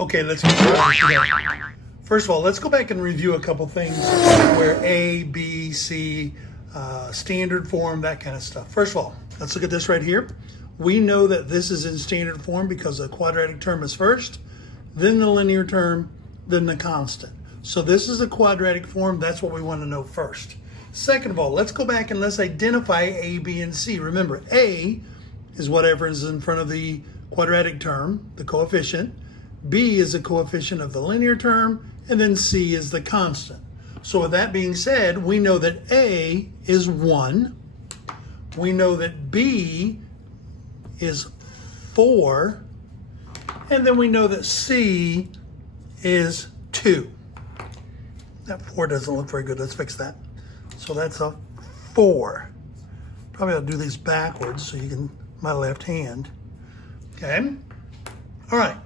Okay, let's get started. First of all, let's go back and review a couple things where A, B, C, standard form, that kind of stuff. First of all, let's look at this right here. We know that this is in standard form because the quadratic term is first, then the linear term, then the constant. So this is a quadratic form. That's what we want to know first. Second of all, let's go back and let's identify A, B, and C. Remember, A is whatever is in front of the quadratic term, the coefficient. B is the coefficient of the linear term, and then C is the constant. So with that being said, we know that A is 1. We know that B is 4. And then we know that C is 2. That 4 doesn't look very good. Let's fix that. So that's a 4. Probably I'll do these backwards so you can, my left hand. Okay. All right.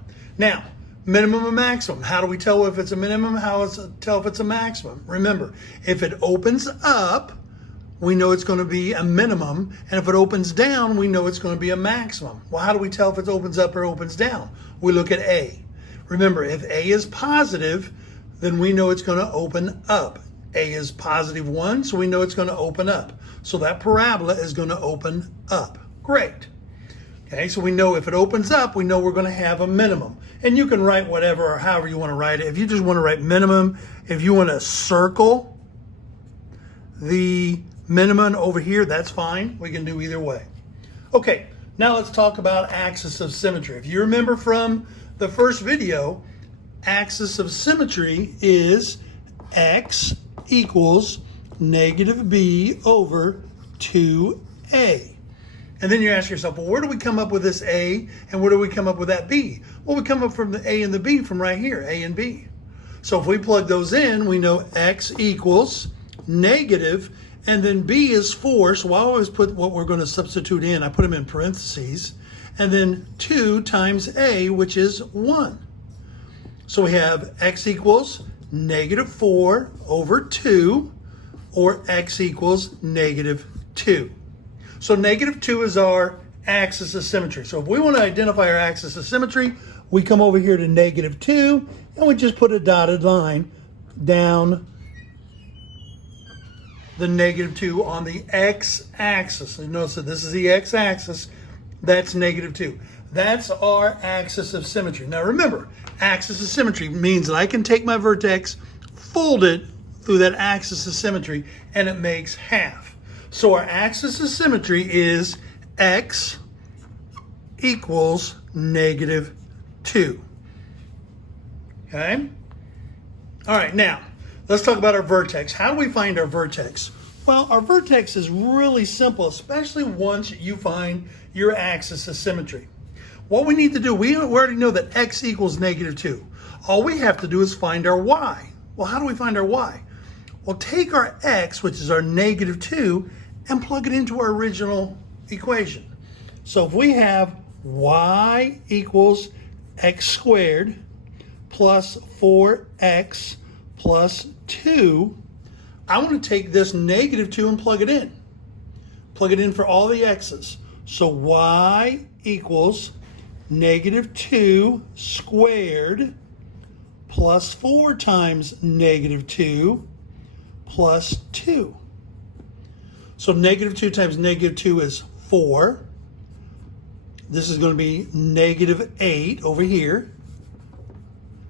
Now, minimum and maximum. How do we tell if it's a minimum? How do we tell if it's a maximum? Remember, if it opens up, we know it's going to be a minimum. And if it opens down, we know it's going to be a maximum. Well, how do we tell if it opens up or opens down? We look at A. Remember, if A is positive, then we know it's going to open up. A is positive 1, so we know it's going to open up. So that parabola is going to open up. Great. Okay, so we know if it opens up, we know we're going to have a minimum. And you can write whatever or however you want to write it. If you just want to write minimum, if you want to circle the minimum over here, that's fine. We can do either way. Okay, now let's talk about axis of symmetry. If you remember from the first video, axis of symmetry is x equals negative b over 2a. And then you ask yourself, well, where do we come up with this A and where do we come up with that B? Well, we come up from the A and the B from right here, A and B. So if we plug those in, we know X equals negative, and then B is 4. So I always put what we're going to substitute in. I put them in parentheses. And then 2 times A, which is 1. So we have X equals negative 4 over 2, or X equals negative 2. So negative 2 is our axis of symmetry. So if we want to identify our axis of symmetry, we come over here to negative 2, and we just put a dotted line down the negative 2 on the x-axis. So notice that this is the x-axis. That's negative 2. That's our axis of symmetry. Now remember, axis of symmetry means that I can take my vertex, fold it through that axis of symmetry, and it makes half. So our axis of symmetry is x equals negative 2. Okay? All right, now, let's talk about our vertex. How do we find our vertex? Well, our vertex is really simple, especially once you find your axis of symmetry. What we need to do, we already know that x equals negative 2. All we have to do is find our y. Well, how do we find our y? Well, take our x, which is our negative 2, and plug it into our original equation. So if we have y equals x squared plus 4x plus 2, I want to take this negative 2 and plug it in. Plug it in for all the x's. So y equals negative 2 squared plus 4 times negative 2 plus 2. So negative 2 times negative 2 is 4. This is going to be negative 8 over here.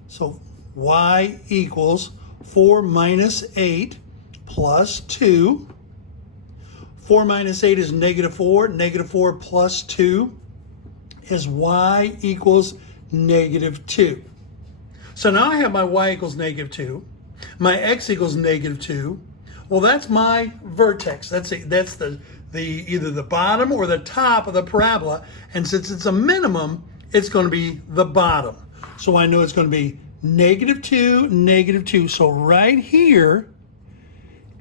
So y equals 4 minus 8 plus 2. 4 minus 8 is negative 4. Negative 4 plus 2 is y equals negative 2. So now I have my y equals negative 2. My x equals negative 2. Well, that's my vertex. That's the either the bottom or the top of the parabola. And since it's a minimum, it's going to be the bottom. So I know it's going to be negative 2, negative 2. So right here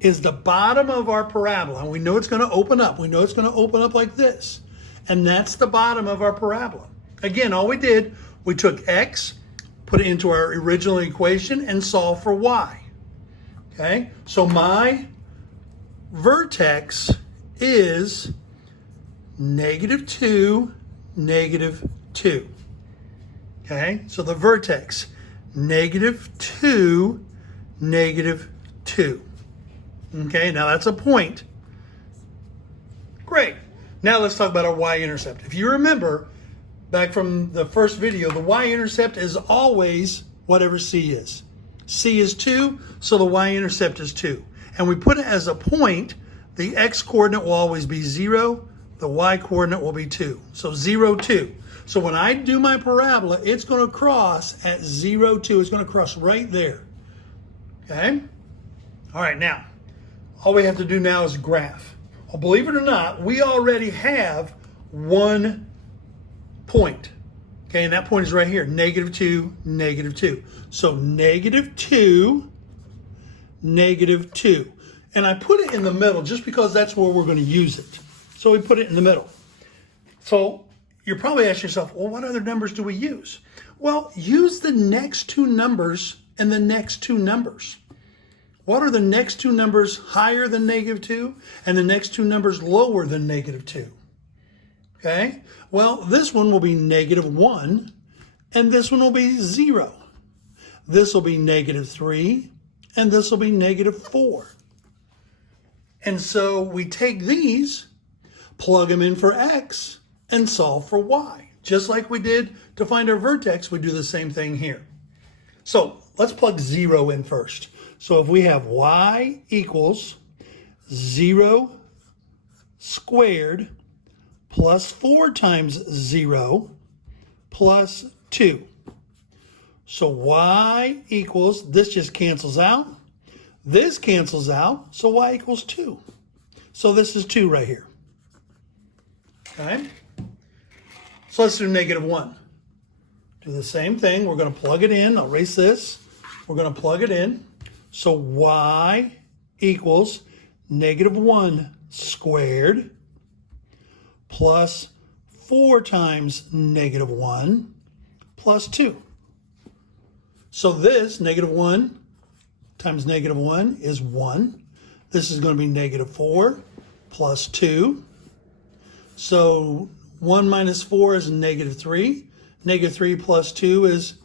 is the bottom of our parabola. And we know it's going to open up. We know it's going to open up like this. And that's the bottom of our parabola. Again, all we did, we took x, put it into our original equation, and solved for y. Okay, so my vertex is negative 2, negative 2. Okay, so the vertex, -2, -2. Okay, now that's a point. Great. Now let's talk about our y-intercept. If you remember back from the first video, the y-intercept is always whatever c is. C is 2, so the y-intercept is 2. And we put it as a point. The x-coordinate will always be 0. The y-coordinate will be 2. So 0, 2. So when I do my parabola, it's going to cross at 0, 2. It's going to cross right there. Okay? All right, now, all we have to do now is graph. Well, believe it or not, we already have one point. Okay, and that point is right here, -2, -2. So -2, -2. And I put it in the middle just because that's where we're going to use it. So we put it in the middle. So you're probably asking yourself, well, what other numbers do we use? Well, use the next two numbers and the next two numbers. What are the next two numbers higher than -2 and the next two numbers lower than -2? Okay, well, this one will be -1 and this one will be 0. This will be -3 and this will be -4. And so we take these, plug them in for x, and solve for y. Just like we did to find our vertex, we do the same thing here. So let's plug 0 in first. So if we have y equals 0 squared plus 4 times 0 plus 2. So y equals, this just cancels out. This cancels out, so y equals 2. So this is 2 right here. Okay? So let's do -1. Do the same thing. We're going to plug it in. I'll erase this. We're going to plug it in. So y equals -1 squared plus 4 times -1 plus 2. So this -1 times -1 is 1. This is going to be -4 plus 2. So 1 minus 4 is -3. -3 plus 2 is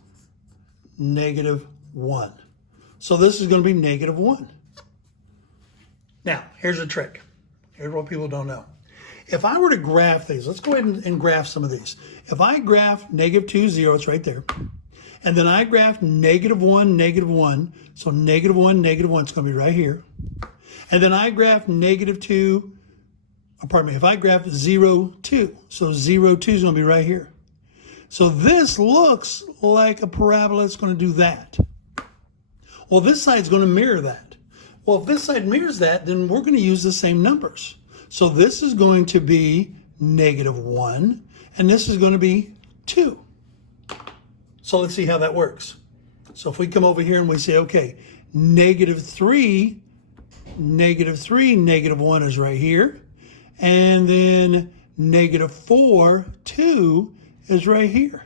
-1. So this is going to be -1. Now, here's a trick. Here's what people don't know. If I were to graph these, let's go ahead and graph some of these. If I graph -2, 0, it's right there. And then I graph -1, -1. So -1, -1, it's going to be right here. And then I graph -2, pardon me, if I graph 0, 2. So 0, 2 is going to be right here. So this looks like a parabola. It's going to do that. Well, this side's going to mirror that. Well, if this side mirrors that, then we're going to use the same numbers. So this is going to be -1, and this is going to be 2. So let's see how that works. So if we come over here and we say, okay, -3, -1 is right here. And then -4, 2 is right here.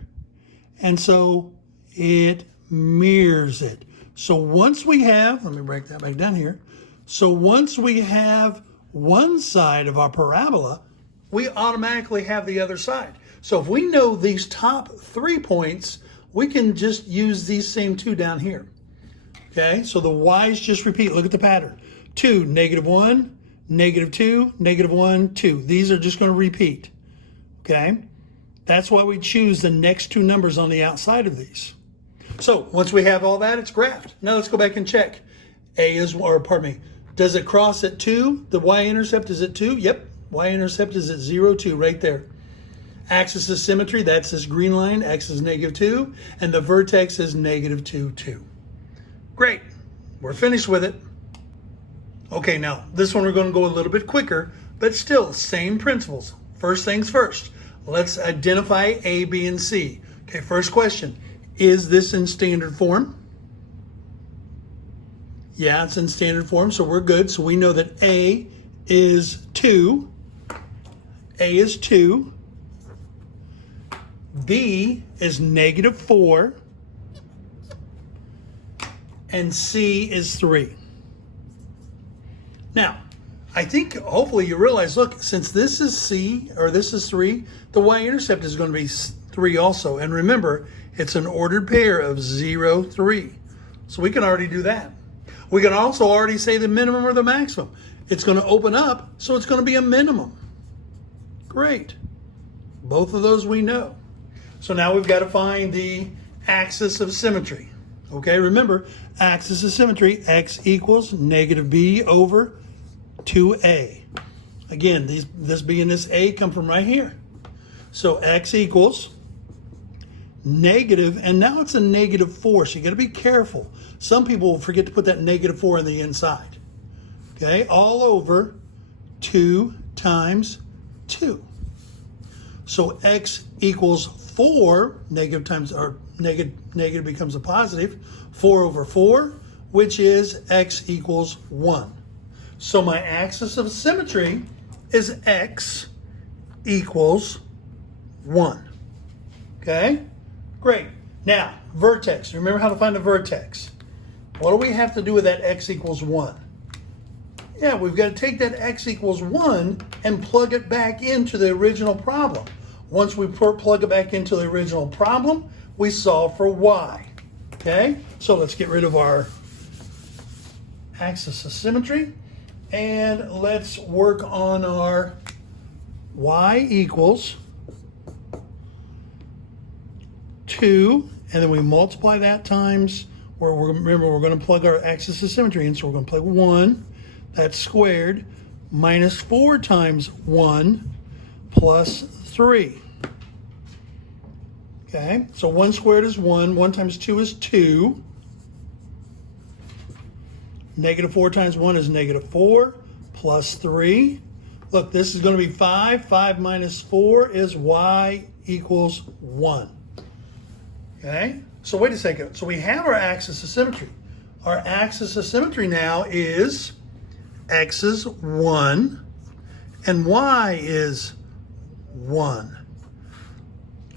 And so it mirrors it. So once we have, let me break that back down here. So once we have one side of our parabola, we automatically have the other side. So if we know these top 3 points, we can just use these same 2 down here. Okay, so the y's just repeat. Look at the pattern. 2, -1, -2, -1, 2. These are just going to repeat. Okay, that's why we choose the next 2 numbers on the outside of these. So once we have all that, it's graphed. Now let's go back and check. Does it cross at 2? The y-intercept is at 2? Yep, y-intercept is at 0, 2 right there. Axis of symmetry, that's this green line. X is -2, and the vertex is -2, 2. Great, we're finished with it. Okay, now this one we're going to go a little bit quicker, but still same principles. First things first, let's identify A, B, and C. Okay, first question, is this in standard form? Yeah, it's in standard form, so we're good. So we know that A is 2. A is 2. B is -4. And C is 3. Now, I think hopefully you realize, look, since this is C, or this is 3, the y-intercept is going to be 3 also. And remember, It's an ordered pair of 0, 3. So we can already do that. We can also already say the minimum or the maximum. It's going to open up, so it's going to be a minimum. Great. Both of those we know. So now we've got to find the axis of symmetry. Okay, remember, axis of symmetry, x equals negative b over 2a. Again, this b and this a come from right here. So x equals negative, and now it's a negative 4, so you got to be careful. Some people will forget to put that negative 4 on the inside. Okay, all over 2 times 2. So x equals 4, negative times, or negative becomes a positive, 4 over 4, which is x equals 1. So my axis of symmetry is x equals 1. Okay? Great. Now, vertex. Remember how to find a vertex. What do we have to do with that x equals 1? Yeah, we've got to take that x equals 1 and plug it back into the original problem. Once we plug it back into the original problem, we solve for y. Okay? So let's get rid of our axis of symmetry and let's work on our y equals 2, and then we multiply that times, remember we're going to plug our axis of symmetry in, so we're going to plug 1, that's squared, minus 4 times 1 plus 3. Okay, so 1 squared is 1, 1 times 2 is 2. Negative 4 times 1 is negative 4, plus 3. Look, this is going to be 5. 5 minus 4 is y equals 1. Okay, so wait a second. So we have our axis of symmetry. Our axis of symmetry now is x is 1 and y is 1.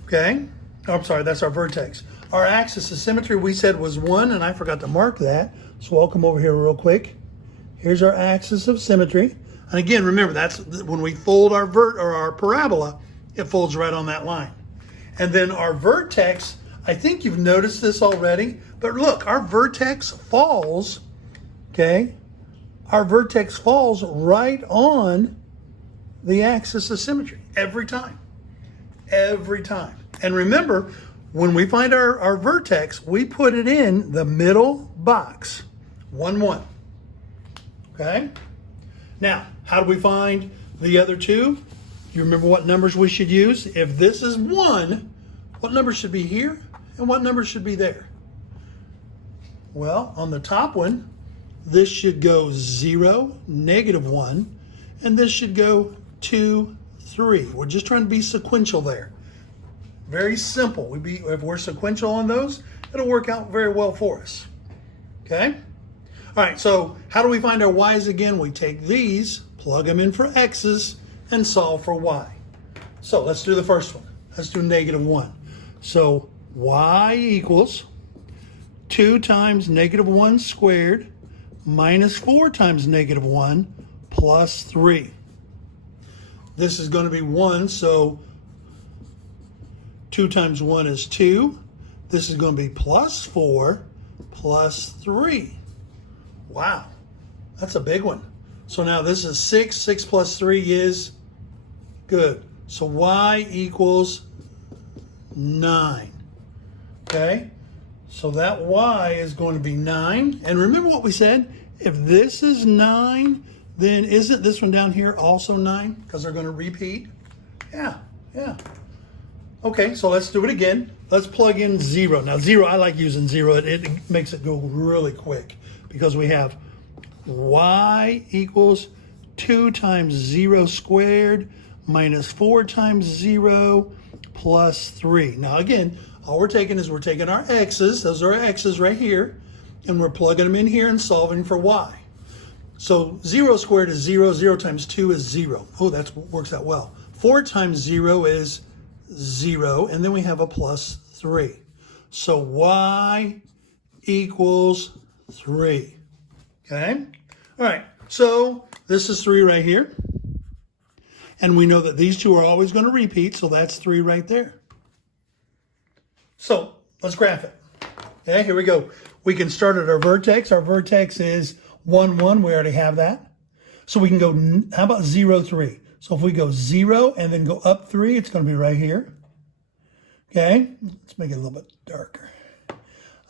Okay, oh, I'm sorry, that's our vertex. Our axis of symmetry we said was 1, and I forgot to mark that. So I'll come over here real quick. Here's our axis of symmetry. And again, remember, that's when we fold our our parabola, it folds right on that line. And then our vertex, I think you've noticed this already, but look, our vertex falls, okay? Our vertex falls right on the axis of symmetry every time. Every time. And remember, when we find our vertex, we put it in the middle box. 1, 1. Okay? Now, how do we find the other two? Do you remember what numbers we should use? If this is 1, what number should be here and what number should be there? Well, on the top one, this should go 0, negative 1, and this should go 2, 3. We're just trying to be sequential there. Very simple. If we're sequential on those, it'll work out very well for us. Okay? All right, so how do we find our y's again? We take these, plug them in for x's, and solve for y. So let's do the first one. Let's do negative 1. So y equals 2 times negative 1 squared minus 4 times negative 1 plus 3. This is going to be 1, so 2 times 1 is 2. This is going to be plus 4 plus 3. Wow, that's a big one. So now this is 6. 6 plus 3 is good. So y equals 9. Okay, so that y is going to be 9. And remember what we said? If this is 9, then isn't this one down here also 9? Because they're going to repeat? Yeah. Okay, so let's do it again. Let's plug in 0. Now 0, I like using 0. It makes it go really quick because we have y equals 2 times 0 squared minus 4 times 0 plus 3. Now again, all we're taking our x's. Those are our x's right here. And we're plugging them in here and solving for y. So 0 squared is 0. 0 times 2 is 0. Oh, that works out well. 4 times 0 is 0. And then we have a plus 3. So y equals 3. Okay? All right. So this is 3 right here. And we know that these two are always going to repeat. So that's 3 right there. So Let's graph it. Okay, here we go. We can start at our vertex. Our vertex is 1, 1. We already have that. So we can go, how about 0, 3? So if we go 0 and then go up 3, it's going to be right here. Okay, let's make it a little bit darker.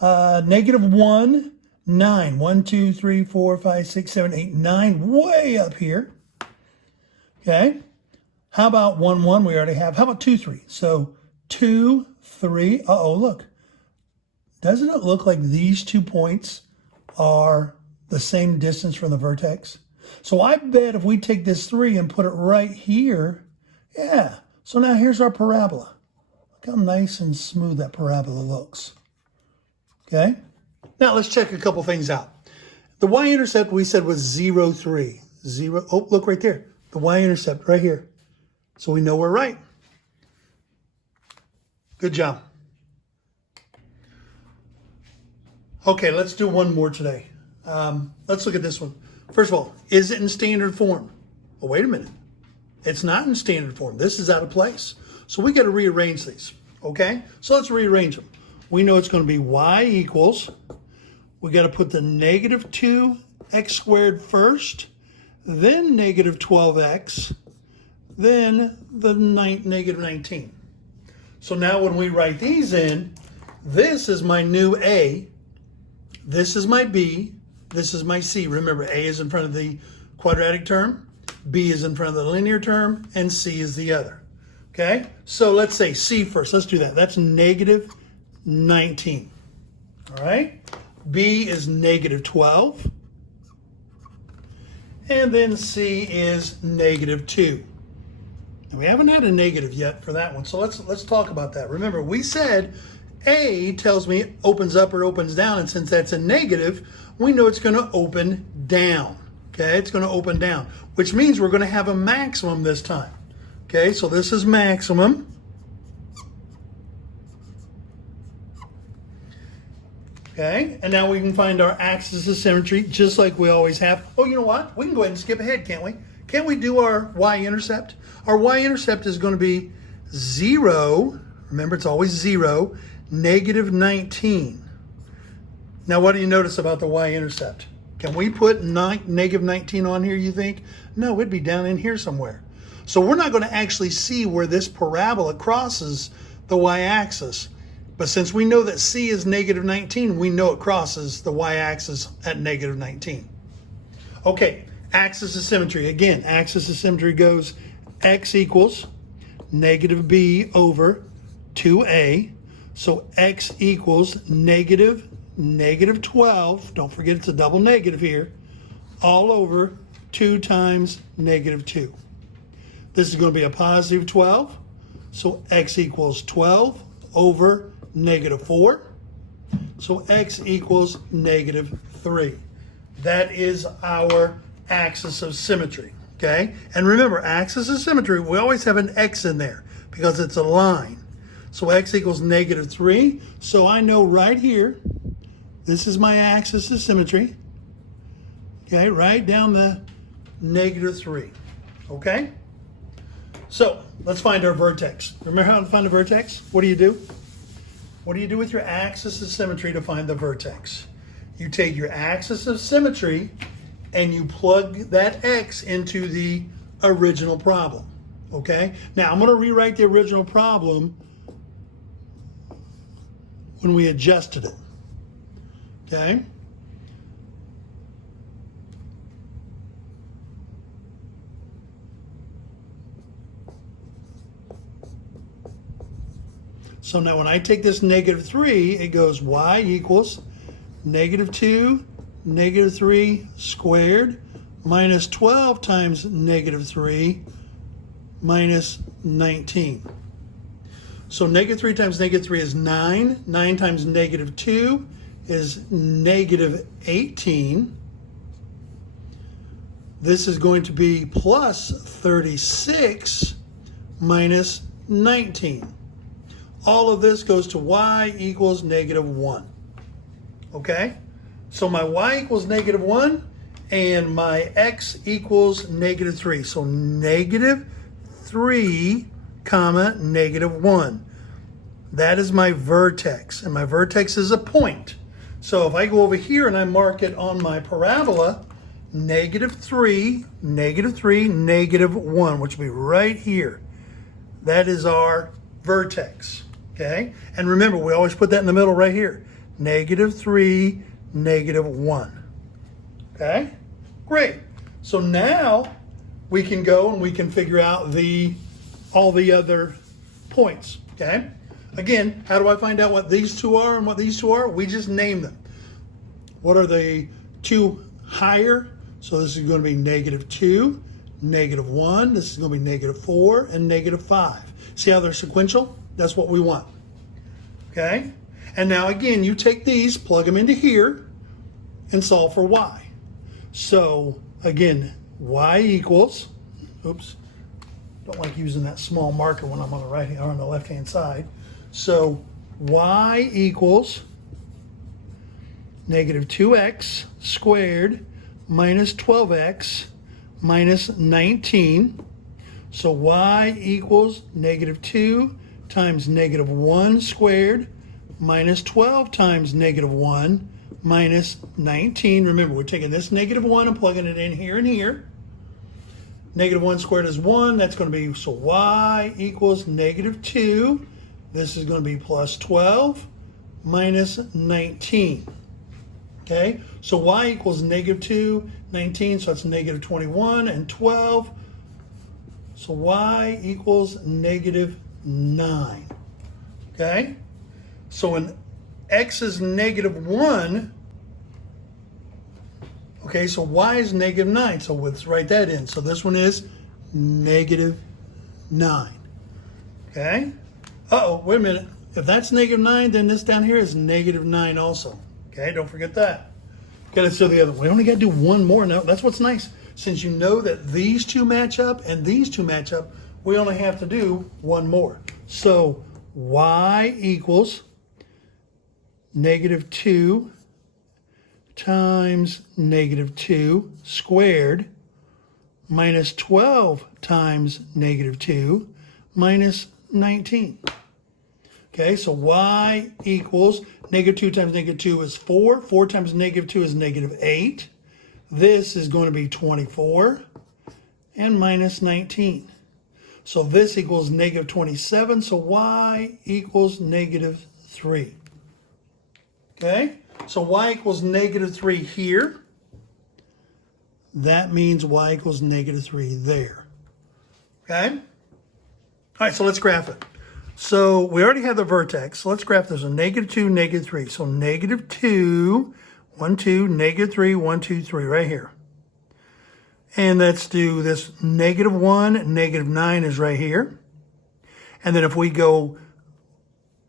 -1, 9. 1, 2, 3, 4, 5, 6, 7, 8, 9. Way up here. Okay. How about 1, 1? We already have. How about 2, 3? So 2, 3. Uh-oh, look. Doesn't it look like these 2 points are the same distance from the vertex? So I bet if we take this 3 and put it right here, yeah. So now here's our parabola. Look how nice and smooth that parabola looks. Okay. Now let's check a couple things out. The y-intercept we said was 0, 3. 0. Oh, look right there. The y-intercept right here. So we know we're right. Good job. Okay, let's do one more today. Let's look at this one. First of all, is it in standard form? Well, wait a minute. It's not in standard form. This is out of place. So we got to rearrange these. Okay? So let's rearrange them. We know it's going to be y equals, we got to put the -2x squared first, then -12x, then the -19. So now when we write these in, this is my new a, this is my b, this is my c. Remember, a is in front of the quadratic term, b is in front of the linear term, and c is the other. Okay? So let's say c first. Let's do that. That's -19. All right? B is -12. And then C is -2. And we haven't had a negative yet for that one. So let's talk about that. Remember, we said A tells me it opens up or opens down. And since that's a negative, we know it's going to open down. Okay, it's going to open down, which means we're going to have a maximum this time. Okay, so this is maximum. Okay, and now we can find our axis of symmetry just like we always have. Oh, you know what? We can go ahead and skip ahead, can't we? Can't we do our y-intercept? Our y-intercept is going to be 0. Remember, it's always 0, -19. Now, what do you notice about the y-intercept? Can we put -19 on here, you think? No, it'd be down in here somewhere. So we're not going to actually see where this parabola crosses the y-axis. But since we know that C is -19, we know it crosses the y-axis at -19. Okay, axis of symmetry. Again, axis of symmetry goes x equals -b over 2a. So x equals -12. Don't forget it's a double negative here. All over 2 times -2. This is going to be a positive 12. So x equals 12 over -4. So x equals -3. That is our axis of symmetry. Okay? And remember, axis of symmetry, we always have an x in there because it's a line. So x equals -3. So I know right here, this is my axis of symmetry. Okay, right down the -3. Okay? So let's find our vertex. Remember how to find a vertex? What do you do? What do you do with your axis of symmetry to find the vertex? You take your axis of symmetry and you plug that x into the original problem. Okay? Now I'm going to rewrite the original problem when we adjusted it. Okay? So now when I take this -3, it goes y equals -2, -3 squared minus 12 times -3 minus 19. So -3 times -3 is 9. 9 times -2 is -18. This is going to be plus 36 minus 19. All of this goes to y equals -1. Okay? So my y equals -1 and my x equals -3. So -3, comma, -1. That is my vertex, and my vertex is a point. So if I go over here and I mark it on my parabola, -3, -3, -1, which will be right here. That is our vertex, okay? And remember, we always put that in the middle right here. -3, -1, okay? Great. So now we can go and we can figure out all the other points, okay? Again, how do I find out what these two are and what these two are? We just name them. What are the two higher? So this is going to be -2, -1. This is going to be -4 and -5. See how they're sequential? That's what we want. Okay? And now again, you take these, plug them into here, and solve for y. So again, y equals, oops, don't like using that small marker when I'm on the right or on the left-hand side. So y equals -2x squared minus 12x minus 19. So y equals -2 times -1 squared minus 12 times -1 minus 19. Remember, we're taking this -1 and plugging it in here and here. -1 squared is 1. That's going to be, so y equals -2. This is going to be plus 12 minus 19. Okay, so y equals -2, 19, so that's -21 and 12. So y equals -9. Okay, so when x is -1, okay, so y is -9. So let's write that in. So this one is -9. Okay, uh-oh, wait a minute. If that's -9, then this down here is -9 also. Okay, don't forget that. Okay, let's do the other one. We only got to do one more now. That's what's nice. Since you know that these two match up and these two match up, we only have to do one more. So y equals -2 times -2 squared minus 12 times -2 minus 19. Okay, so y equals -2 times -2 is 4. 4 times -2 is -8. This is going to be 24 and minus 19. So this equals -27. So y equals -3. Okay, so y equals -3 here. That means y equals -3 there. Okay? All right, so let's graph it. So we already have the vertex. So let's graph this. So -2, -3. So -2, 1, 2, -3, 1, 2, 3 right here. And let's do this -1, -9 is right here. And then if we go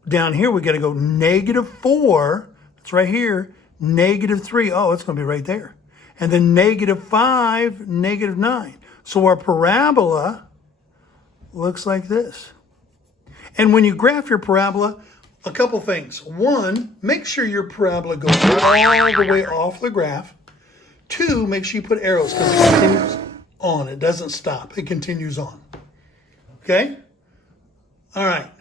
down here, we got to go -4. It's right here. -3. Oh, it's going to be right there. And then -5, -9. So our parabola looks like this. And when you graph your parabola, a couple things. One, make sure your parabola goes all the way off the graph. Two, make sure you put arrows because it continues on. It doesn't stop. It continues on. Okay? All right.